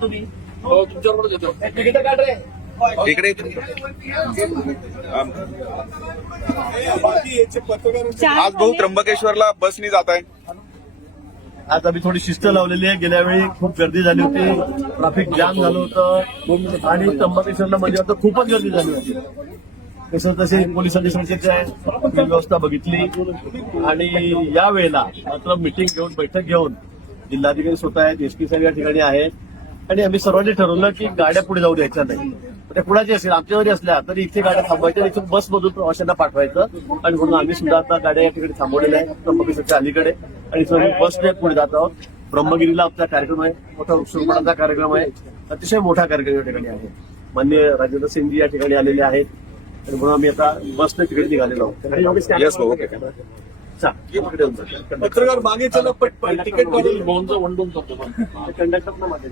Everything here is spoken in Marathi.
तुम्ही तुमच्याबरोबर येतो तिकीट काढ रे इकडे आज भाऊ त्र्यंबकेश्वरला बसनी जात आहे. आज आम्ही थोडी शिस्त लावलेली आहे. गेल्या वेळी खूप गर्दी झाली होती, ट्रॅफिक जाम झालं होतं आणि त्र्यंबकेश्वरला म्हणजे आता खूपच गर्दी झाली होती. तसं तसे पोलीस अधीक्षकांची व्यवस्था बघितली आणि या वेळेला मात्र मिटिंग घेऊन बैठक घेऊन जिल्हाधिकारी स्वतः आहेत, एसपी साहेब या ठिकाणी आहेत आणि आम्ही सर्वांनी ठरवलं की गाड्या पुढे जाऊ द्यायच्या नाही. त्या कुणाची असेल आमच्या जरी असल्या तरी इथे गाड्या थांबवायच्या, इथून बसमधून प्रवाशांना पाठवायचं आणि म्हणून आम्ही सुद्धा आता गाड्या या ठिकाणी थांबवलेल्या आहेत त्र्यंबकेश्वरच्या अलीकडे आणि सर्व बसने पुढे जात आहोत. ब्रह्मगिरीला आमचा कार्यक्रम आहे, मोठा वृक्षारोपणाचा कार्यक्रम आहे, अतिशय मोठा कार्यक्रम या ठिकाणी आहे. माननीय राजेंद्र सिंगजी या ठिकाणी आलेले आहेत आणि म्हणून आम्ही आता बसने तिकडे निघालेलो आहोत. येस भाऊ. ओके. पत्रकार मागे चला पटपट तिकीट काढून कंडक्टर मागे